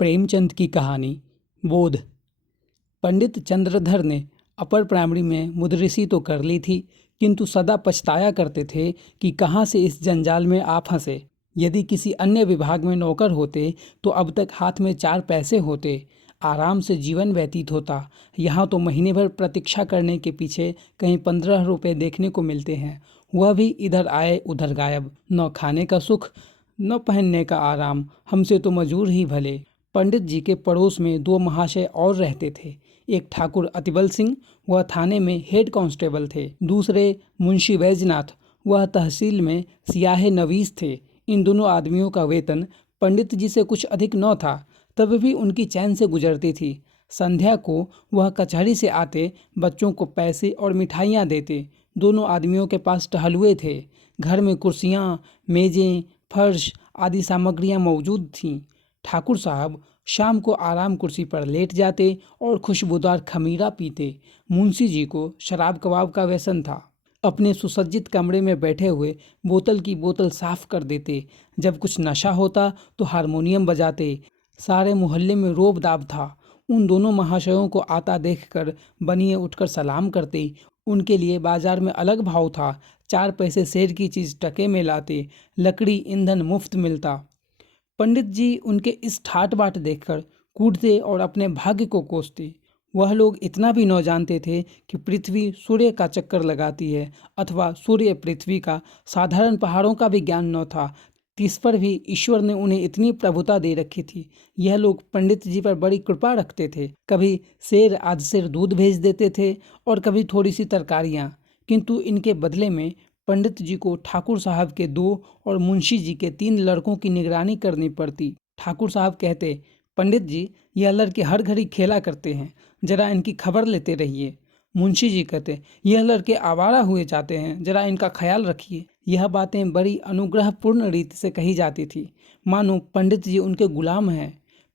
प्रेमचंद की कहानी बोध। पंडित चंद्रधर ने अपर प्राइमरी में मुदरिसी तो कर ली थी, किंतु सदा पछताया करते थे कि कहाँ से इस जंजाल में आ फंसे। यदि किसी अन्य विभाग में नौकर होते तो अब तक हाथ में 4 पैसे होते, आराम से जीवन व्यतीत होता। यहाँ तो महीने भर प्रतीक्षा करने के पीछे कहीं 15 रुपये देखने को मिलते हैं, वह भी इधर आए उधर गायब। न खाने का सुख न पहनने का आराम, हमसे तो मजूर ही भले। पंडित जी के पड़ोस में 2 महाशय और रहते थे। एक ठाकुर अतिबल सिंह, वह थाने में हेड कांस्टेबल थे। दूसरे मुंशी बैजनाथ, वह तहसील में सियाहे नवीस थे। इन दोनों आदमियों का वेतन पंडित जी से कुछ अधिक न था, तब भी उनकी चैन से गुजरती थी। संध्या को वह कचहरी से आते बच्चों को पैसे और मिठाइयाँ देते। दोनों आदमियों के पास टहलुए थे। घर में कुर्सियाँ, मेजें, फर्श आदि सामग्रियाँ मौजूद थीं। ठाकुर साहब शाम को आराम कुर्सी पर लेट जाते और खुशबूदार खमीरा पीते। मुंशी जी को शराब कबाब का व्यसन था। अपने सुसज्जित कमरे में बैठे हुए बोतल की बोतल साफ कर देते। जब कुछ नशा होता तो हारमोनियम बजाते। सारे मोहल्ले में रोब दाब था। उन दोनों महाशयों को आता देखकर बनिए उठकर सलाम करते। उनके लिए बाजार में अलग भाव था। 4 पैसे सेर की चीज़ टके में लाते। लकड़ी ईंधन मुफ्त मिलता। पंडित जी उनके इस ठाट बाट देखकर कूटते और अपने भाग्य को कोसते। वह लोग इतना भी न जानते थे कि पृथ्वी सूर्य का चक्कर लगाती है, अथवा सूर्य पृथ्वी का। साधारण पहाड़ों का भी ज्ञान न था। इस पर भी ईश्वर ने उन्हें इतनी प्रभुता दे रखी थी। यह लोग पंडित जी पर बड़ी कृपा रखते थे। कभी सेर आध सेर दूध भेज देते थे और कभी थोड़ी सी तरकारियाँ, किंतु इनके बदले में पंडित जी को ठाकुर साहब के 2 और मुंशी जी के 3 लड़कों की निगरानी करनी पड़ती। ठाकुर साहब कहते, पंडित जी यह लड़के हर घड़ी खेला करते हैं, जरा इनकी खबर लेते रहिए। मुंशी जी कहते, यह लड़के आवारा हुए जाते हैं, जरा इनका ख्याल रखिए। यह बातें बड़ी अनुग्रहपूर्ण रीति से कही जाती थी, मानो पंडित जी उनके गुलाम हैं।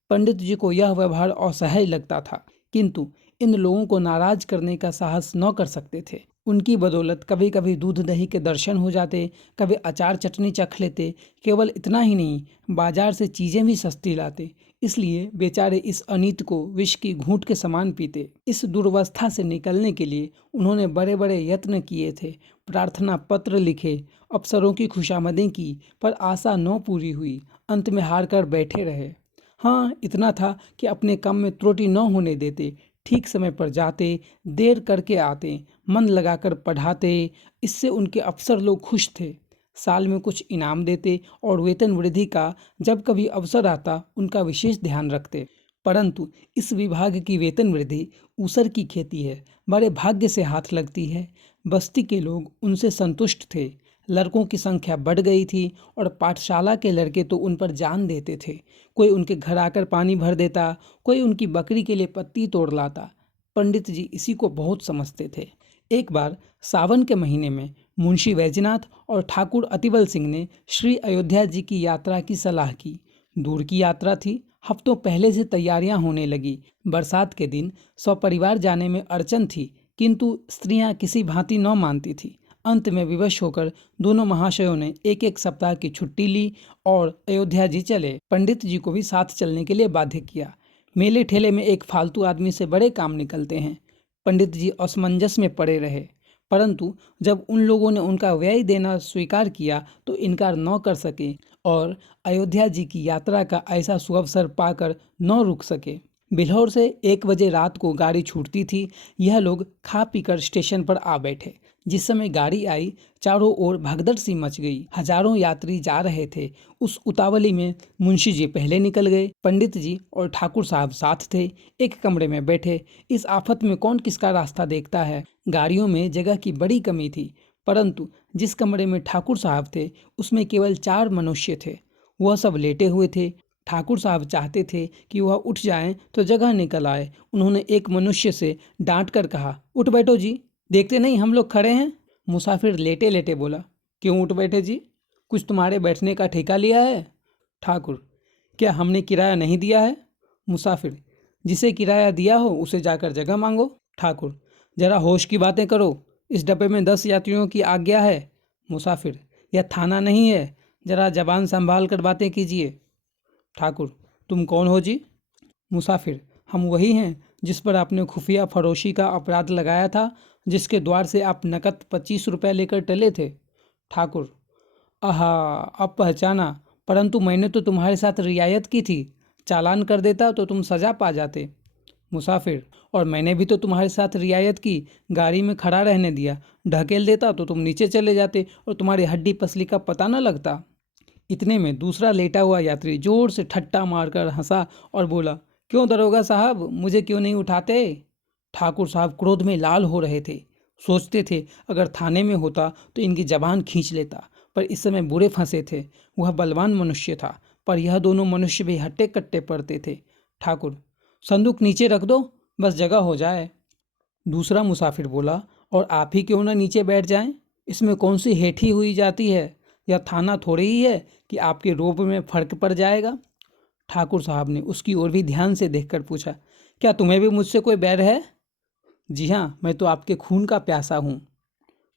पंडित जी को यह व्यवहार असह्य लगता था, किंतु इन लोगों को नाराज करने का साहस न कर सकते थे। उनकी बदौलत कभी कभी दूध दही के दर्शन हो जाते, कभी अचार चटनी चख लेते। केवल इतना ही नहीं, बाजार से चीज़ें भी सस्ती लाते। इसलिए बेचारे इस अनीत को विष की घूंट के समान पीते। इस दुर्वस्था से निकलने के लिए उन्होंने बड़े बड़े यत्न किए थे। प्रार्थना पत्र लिखे, अफसरों की खुशामदें की, पर आशा न पूरी हुई। अंत में हार कर बैठे रहे। हाँ, इतना था कि अपने काम में त्रुटि न होने देते। ठीक समय पर जाते, देर करके आते, मन लगाकर पढ़ाते। इससे उनके अफसर लोग खुश थे। साल में कुछ इनाम देते और वेतन वृद्धि का जब कभी अवसर आता उनका विशेष ध्यान रखते। परंतु इस विभाग की वेतन वृद्धि ऊसर की खेती है, बड़े भाग्य से हाथ लगती है। बस्ती के लोग उनसे संतुष्ट थे। लड़कों की संख्या बढ़ गई थी और पाठशाला के लड़के तो उन पर जान देते थे। कोई उनके घर आकर पानी भर देता, कोई उनकी बकरी के लिए पत्ती तोड़ लाता। पंडित जी इसी को बहुत समझते थे। एक बार सावन के महीने में मुंशी बैजनाथ और ठाकुर अतिबल सिंह ने श्री अयोध्या जी की यात्रा की सलाह की। दूर की यात्रा थी, हफ्तों पहले से तैयारियां होने लगी। बरसात के दिन सपरिवार जाने में अड़चन थी, किंतु स्त्रियां किसी भांति न मानती थी। अंत में विवश होकर दोनों महाशयों ने 1-1 सप्ताह की छुट्टी ली और अयोध्या जी चले। पंडित जी को भी साथ चलने के लिए बाध्य किया। मेले ठेले में एक फालतू आदमी से बड़े काम निकलते हैं। पंडित जी असमंजस में पड़े रहे, परंतु जब उन लोगों ने उनका व्यय देना स्वीकार किया तो इनकार न कर सके और अयोध्या जी की यात्रा का ऐसा सुअवसर पाकर न रुक सके। बिल्हौर से 1 बजे रात को गाड़ी छूटती थी। यह लोग खा पीकर स्टेशन पर आ बैठे। जिस समय गाड़ी आई, चारों ओर भगदड़ सी मच गई। हजारों यात्री जा रहे थे। उस उतावली में मुंशी जी पहले निकल गए। पंडित जी और ठाकुर साहब साथ थे, एक कमरे में बैठे। इस आफत में कौन किसका रास्ता देखता है। गाड़ियों में जगह की बड़ी कमी थी, परंतु जिस कमरे में ठाकुर साहब थे उसमें केवल 4 मनुष्य थे। वह सब लेटे हुए थे। ठाकुर साहब चाहते थे कि वह उठ जाएं तो जगह निकल आए। उन्होंने एक मनुष्य से डांट कर कहा, उठ बैठो जी, देखते नहीं हम लोग खड़े हैं। मुसाफिर लेटे लेटे बोला, क्यों उठ बैठे जी, कुछ तुम्हारे बैठने का ठेका लिया है। ठाकुर, क्या हमने किराया नहीं दिया है। मुसाफिर, जिसे किराया दिया हो उसे जाकर जगह मांगो। ठाकुर, जरा होश की बातें करो, इस डब्बे में 10 यात्रियों की आज्ञा है। मुसाफिर, यह थाना नहीं है, जरा जबान संभाल कर बातें कीजिए। ठाकुर, तुम कौन हो जी, मुसाफिर, हम वही हैं जिस पर आपने खुफिया फरोशी का अपराध लगाया था, जिसके द्वार से आप नकद 25 रुपये लेकर टले थे। ठाकुर, आहा, अब पहचाना, परंतु मैंने तो तुम्हारे साथ रियायत की थी। चालान कर देता तो तुम सजा पा जाते। मुसाफिर, और मैंने भी तो तुम्हारे साथ रियायत की, गाड़ी में खड़ा रहने दिया। ढकेल देता तो तुम नीचे चले जाते और तुम्हारी हड्डी पसली का पता न लगता। इतने में दूसरा लेटा हुआ यात्री जोर से ठट्टा मारकर हंसा और बोला, क्यों दरोगा साहब, मुझे क्यों नहीं उठाते? ठाकुर साहब क्रोध में लाल हो रहे थे। सोचते थे अगर थाने में होता तो इनकी जबान खींच लेता, पर इस समय बुरे फंसे थे। वह बलवान मनुष्य था, पर यह दोनों मनुष्य भी हट्टे कट्टे पड़ते थे। ठाकुर, संदूक नीचे रख दो, बस जगह हो जाए। दूसरा मुसाफिर बोला, और आप ही क्यों ना नीचे बैठ जाएं? इसमें कौन सी हेठी हुई जाती है? यह थाना थोड़ी ही है कि आपके रोब में फर्क पड़ जाएगा। ठाकुर साहब ने उसकी ओर भी ध्यान से देखकर पूछा, क्या तुम्हें भी मुझसे कोई बैर है? जी हाँ, मैं तो आपके खून का प्यासा हूँ।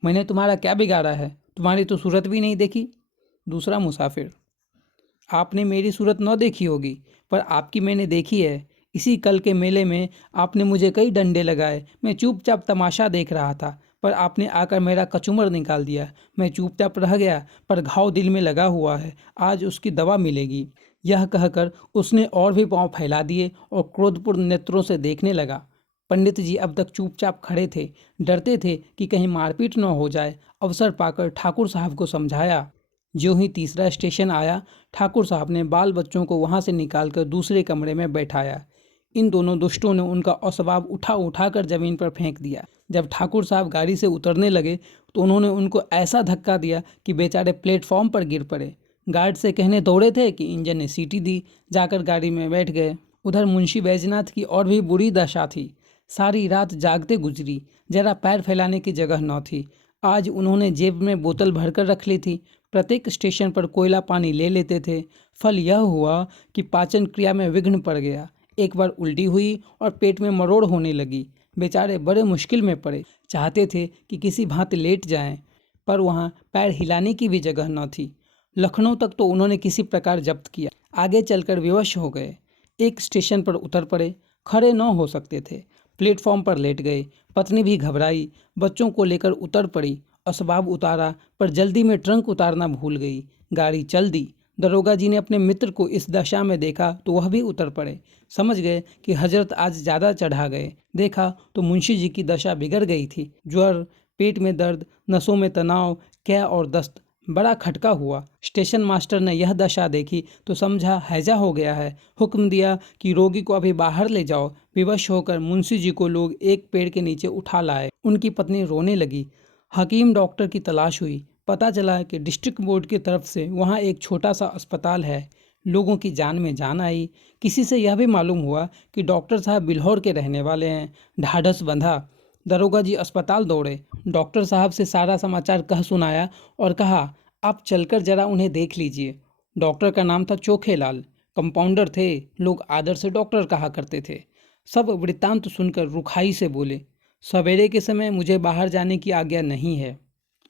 मैंने तुम्हारा क्या बिगाड़ा है? तुम्हारी तो सूरत भी नहीं देखी। दूसरा मुसाफिर, आपने मेरी सूरत न देखी होगी, पर आपकी मैंने देखी है। इसी कल के मेले में आपने मुझे कई डंडे लगाए। मैं चुपचाप तमाशा देख रहा था, पर आपने आकर मेरा कचूमर निकाल दिया। मैं चुपचाप रह गया, पर घाव दिल में लगा हुआ है, आज उसकी दवा मिलेगी। यह कहकर उसने और भी पांव फैला दिए और क्रोधपूर्ण नेत्रों से देखने लगा। पंडित जी अब तक चुपचाप खड़े थे, डरते थे कि कहीं मारपीट न हो जाए। अवसर पाकर ठाकुर साहब को समझाया। ज्यों ही तीसरा स्टेशन आया, ठाकुर साहब ने बाल बच्चों को वहां से निकालकर दूसरे कमरे में बैठाया। इन दोनों दुष्टों ने उनका असबाब उठा उठा कर जमीन पर फेंक दिया। जब ठाकुर साहब गाड़ी से उतरने लगे तो उन्होंने उनको ऐसा धक्का दिया कि बेचारे प्लेटफॉर्म पर गिर पड़े। गार्ड से कहने दौड़े थे कि इंजन ने सीटी दी, जाकर गाड़ी में बैठ गए। उधर मुंशी बैजनाथ की और भी बुरी दशा थी। सारी रात जागते गुजरी, जरा पैर फैलाने की जगह न थी। आज उन्होंने जेब में बोतल भरकर रख ली थी। प्रत्येक स्टेशन पर कोयला पानी ले लेते थे। फल यह हुआ कि पाचन क्रिया में विघ्न पड़ गया। एक बार उल्टी हुई और पेट में मरोड़ होने लगी। बेचारे बड़े मुश्किल में पड़े। चाहते थे कि किसी भांति लेट जाएं, पर वहां पैर हिलाने की भी जगह न थी। लखनऊ तक तो उन्होंने किसी प्रकार जब्त किया। आगे चलकर विवश हो गए। एक स्टेशन पर उतर पड़े, खड़े न हो सकते थे। प्लेटफॉर्म पर लेट गए। पत्नी भी घबराई, बच्चों को लेकर उतर पड़ी। असबाब उतारा, पर जल्दी में ट्रंक उतारना भूल गई। गाड़ी चल दी। दरोगा जी ने अपने मित्र को इस दशा में देखा तो वह भी उतर पड़े। समझ गए कि हजरत आज ज़्यादा चढ़ा गए। देखा तो मुंशी जी की दशा बिगड़ गई थी। ज्वर, पेट में दर्द, नसों में तनाव, कै और दस्त। बड़ा खटका हुआ। स्टेशन मास्टर ने यह दशा देखी तो समझा हैजा हो गया है। हुक्म दिया कि रोगी को अभी बाहर ले जाओ। विवश होकर मुंशी जी को लोग एक पेड़ के नीचे उठा लाए। उनकी पत्नी रोने लगी। हकीम डॉक्टर की तलाश हुई। पता चला कि डिस्ट्रिक्ट बोर्ड की तरफ से वहाँ एक छोटा सा अस्पताल है। लोगों की जान में जान आई। किसी से यह भी मालूम हुआ कि डॉक्टर साहब बिल्हौर के रहने वाले हैं। ढाढ़स बंधा। दरोगा जी अस्पताल दौड़े। डॉक्टर साहब से सारा समाचार कह सुनाया और कहा, आप चलकर जरा उन्हें देख लीजिए। डॉक्टर का नाम था चोखेलाल। कंपाउंडर थे, लोग आदर से डॉक्टर कहा करते थे। सब वृत्तांत सुनकर रुखाई से बोले, सवेरे के समय मुझे बाहर जाने की आज्ञा नहीं है।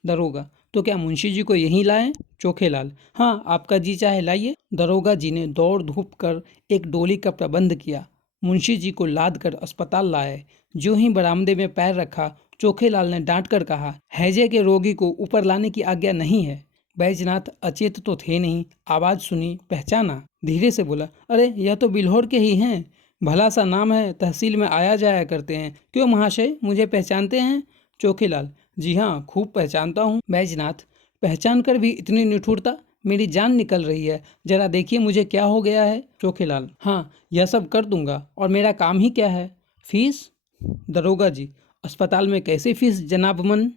दरोगा, तो क्या मुंशी जी को यहीं लाएं? चोखेलाल, हाँ, आपका जी चाहे लाइए। दरोगा जी ने दौड़ धूप कर एक डोली का प्रबंध किया। मुंशी जी को लाद कर अस्पताल लाए। जो ही बरामदे में पैर रखा, चोखेलाल ने डांट कर कहा, हैजे के रोगी को ऊपर लाने की आज्ञा नहीं है। बैजनाथ अचेत तो थे नहीं। आवाज सुनी, पहचाना। धीरे से बोला, अरे यह तो बिल्हौर के ही हैं। भला सा नाम है, तहसील में आया जाया करते हैं। क्यों महाशय, मुझे पहचानते हैं? चोखेलाल, जी हाँ, खूब पहचानता हूँ। बैजनाथ, पहचान कर भी इतनी निठुरता? मेरी जान निकल रही है, जरा देखिए मुझे क्या हो गया है। चोखेलाल, हाँ, यह सब कर दूंगा, और मेरा काम ही क्या है? फीस? दरोगा जी, अस्पताल में कैसे फीस जनाब मन?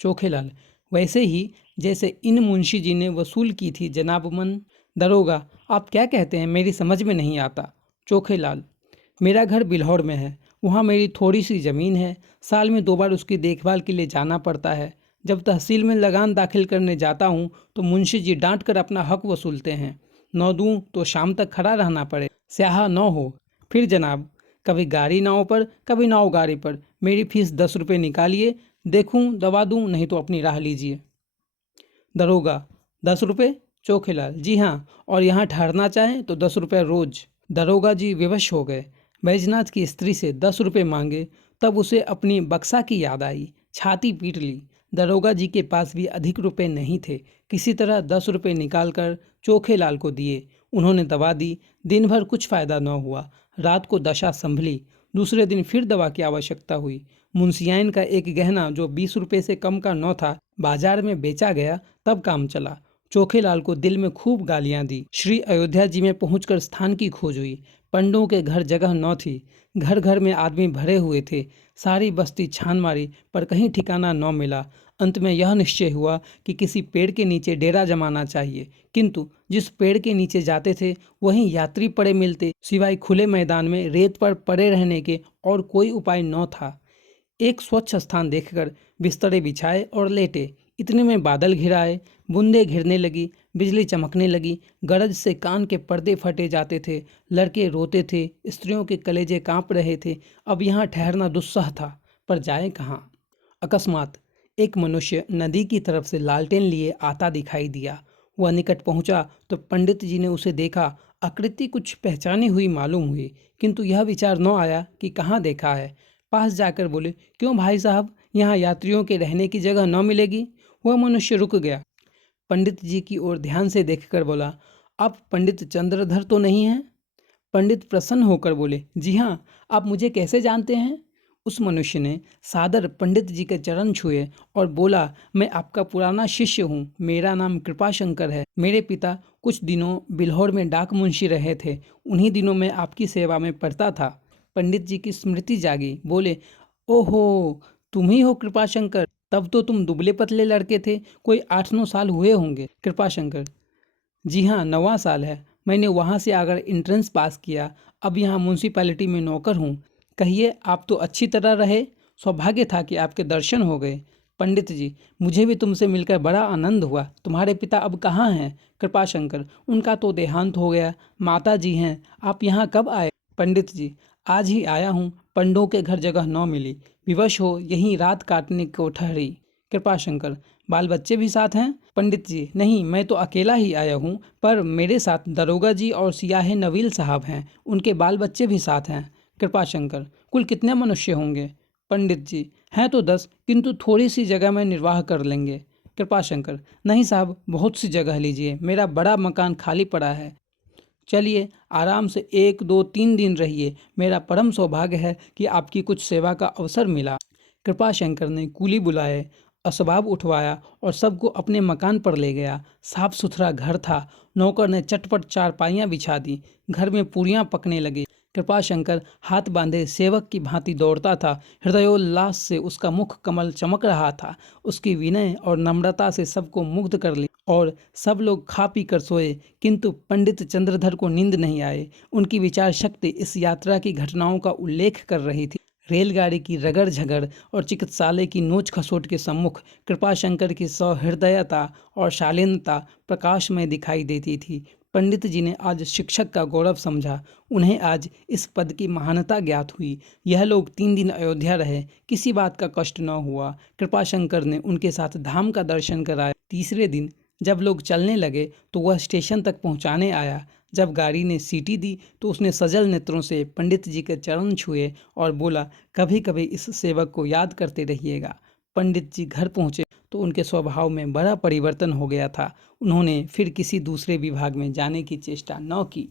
चोखेलाल, वैसे ही जैसे इन मुंशी जी ने वसूल की थी जनाब मन। दरोगा, आप क्या कहते हैं, मेरी समझ में नहीं आता। चोखेलाल, मेरा घर बिल्हौर में है। वहाँ मेरी थोड़ी सी ज़मीन है। साल में 2 बार उसकी देखभाल के लिए जाना पड़ता है। जब तहसील में लगान दाखिल करने जाता हूँ तो मुंशी जी डांट कर अपना हक वसूलते हैं। न दूँ तो शाम तक खड़ा रहना पड़े, स्याहा न हो। फिर जनाब, कभी गाड़ी नाव पर, कभी नाव गाड़ी पर। मेरी फीस 10 रुपये निकालिए, देखूँ दवा दूँ, नहीं तो अपनी राह लीजिए। दरोगा, 10 रुपये? चोखेलाल, जी हाँ, और यहाँ ठहरना चाहें तो 10 रुपये रोज। दरोगा जी विवश हो गए। बैजनाथ की स्त्री से 10 रुपये मांगे, तब उसे अपनी बक्सा की याद आई। छाती पीट ली। दरोगा जी के पास भी अधिक रुपए नहीं थे। किसी तरह 10 रुपये निकाल कर चोखेलाल को दिए। उन्होंने दवा दी। दिन भर कुछ फायदा न हुआ। रात को दशा संभली। दूसरे दिन फिर दवा की आवश्यकता हुई। मुंशियाइन का एक गहना जो 20 रुपये से कम का न था, बाजार में बेचा गया, तब काम चला। चोखेलाल को दिल में खूब गालियां दी। श्री अयोध्या जी में पहुंचकर स्थान की खोज हुई। पंडों के घर जगह न थी। घर घर में आदमी भरे हुए थे। सारी बस्ती छान मारी पर कहीं ठिकाना न मिला। अंत में यह निश्चय हुआ कि किसी पेड़ के नीचे डेरा जमाना चाहिए, किंतु जिस पेड़ के नीचे जाते थे वहीं यात्री पड़े मिलते, सिवाय खुले मैदान में रेत पर पड़े रहने के और कोई उपाय न था। एक स्वच्छ स्थान देखकर बिस्तरे बिछाए और लेटे। इतने में बादल घिराए। बूंदे घिरने लगी। बिजली चमकने लगी। गरज से कान के पर्दे फटे जाते थे। लड़के रोते थे। स्त्रियों के कलेजे कांप रहे थे। अब यहाँ ठहरना दुस्सह था, पर जाए कहाँ। अकस्मात एक मनुष्य नदी की तरफ से लालटेन लिए आता दिखाई दिया। वह निकट पहुंचा तो पंडित जी ने उसे देखा। आकृति कुछ पहचानी हुई मालूम हुई, किंतु यह विचार न आया कि कहाँ देखा है। पास जाकर बोले, क्यों भाई साहब, यहाँ यात्रियों के रहने की जगह न मिलेगी? वह मनुष्य रुक गया। पंडित जी की ओर ध्यान से देखकर बोला, आप पंडित चंद्रधर तो नहीं हैं? पंडित प्रसन्न होकर बोले, जी हाँ, आप मुझे कैसे जानते हैं? उस मनुष्य ने सादर पंडित जी के चरण छुए और बोला, मैं आपका पुराना शिष्य हूँ। मेरा नाम कृपाशंकर है। मेरे पिता कुछ दिनों बिल्हौर में डाक मुंशी रहे थे। उन्हीं दिनों मैं आपकी सेवा में पढ़ता था। पंडित जी की स्मृति जागी। बोले, ओहो, तुम ही हो कृपाशंकर। तब तो तुम दुबले पतले लड़के थे। कोई 8-9 साल हुए होंगे। कृपाशंकर, जी हाँ, 9वां साल है। मैंने वहाँ से आकर एंट्रेंस पास किया। अब यहाँ म्यूनसिपैलिटी में नौकर हूँ। कहिए, आप तो अच्छी तरह रहे। सौभाग्य था कि आपके दर्शन हो गए। पंडित जी, मुझे भी तुमसे मिलकर बड़ा आनंद हुआ। तुम्हारे पिता अब कहाँ हैं? कृपाशंकर, उनका तो देहांत हो गया। माता जी हैं। आप यहाँ कब आए? पंडित जी, आज ही आया हूँ। पंडों के घर जगह न मिली। विवश हो यहीं रात काटने को ठहरी। कृपाशंकर, बाल बच्चे भी साथ हैं? पंडित जी, नहीं, मैं तो अकेला ही आया हूँ, पर मेरे साथ दरोगा जी और सियाहे नवील साहब हैं। उनके बाल बच्चे भी साथ हैं। कृपाशंकर, कुल कितने मनुष्य होंगे? पंडित जी, हैं तो 10, किंतु थोड़ी सी जगह में निर्वाह कर लेंगे। कृपाशंकर, नहीं साहब, बहुत सी जगह लीजिए। मेरा बड़ा मकान खाली पड़ा है। चलिए, आराम से 1, 2, 3 दिन रहिए। मेरा परम सौभाग्य है कि आपकी कुछ सेवा का अवसर मिला। कृपाशंकर ने कूली बुलाए, असबाब उठवाया और सबको अपने मकान पर ले गया। साफ सुथरा घर था। नौकर ने चटपट चारपाइयाँ बिछा दी। घर में पूरियाँ पकने लगी। कृपाशंकर हाथ बांधे सेवक की भांति दौड़ता था। हृदयोल्लास से उसका मुख कमल चमक रहा था। उसकी विनय और नम्रता से सबको मुग्ध कर ली और सब लोग खा पी कर सोए, किंतु पंडित चंद्रधर को नींद नहीं आए। उनकी विचार शक्ति इस यात्रा की घटनाओं का उल्लेख कर रही थी। रेलगाड़ी की रगड़ झगड़ और चिकित्सालय की नोच खसोट के सम्मुख कृपाशंकर की सौहृदयता और शालीनता प्रकाश में दिखाई देती थी। पंडित जी ने आज शिक्षक का गौरव समझा। उन्हें आज इस पद की महानता ज्ञात हुई। यह लोग 3 दिन अयोध्या रहे। किसी बात का कष्ट न हुआ। कृपाशंकर ने उनके साथ धाम का दर्शन कराया। तीसरे दिन जब लोग चलने लगे तो वह स्टेशन तक पहुंचाने आया। जब गाड़ी ने सीटी दी तो उसने सजल नेत्रों से पंडित जी के चरण छुए और बोला, कभी कभी इस सेवक को याद करते रहिएगा। पंडित जी घर पहुंचे तो उनके स्वभाव में बड़ा परिवर्तन हो गया था। उन्होंने फिर किसी दूसरे विभाग में जाने की चेष्टा न की।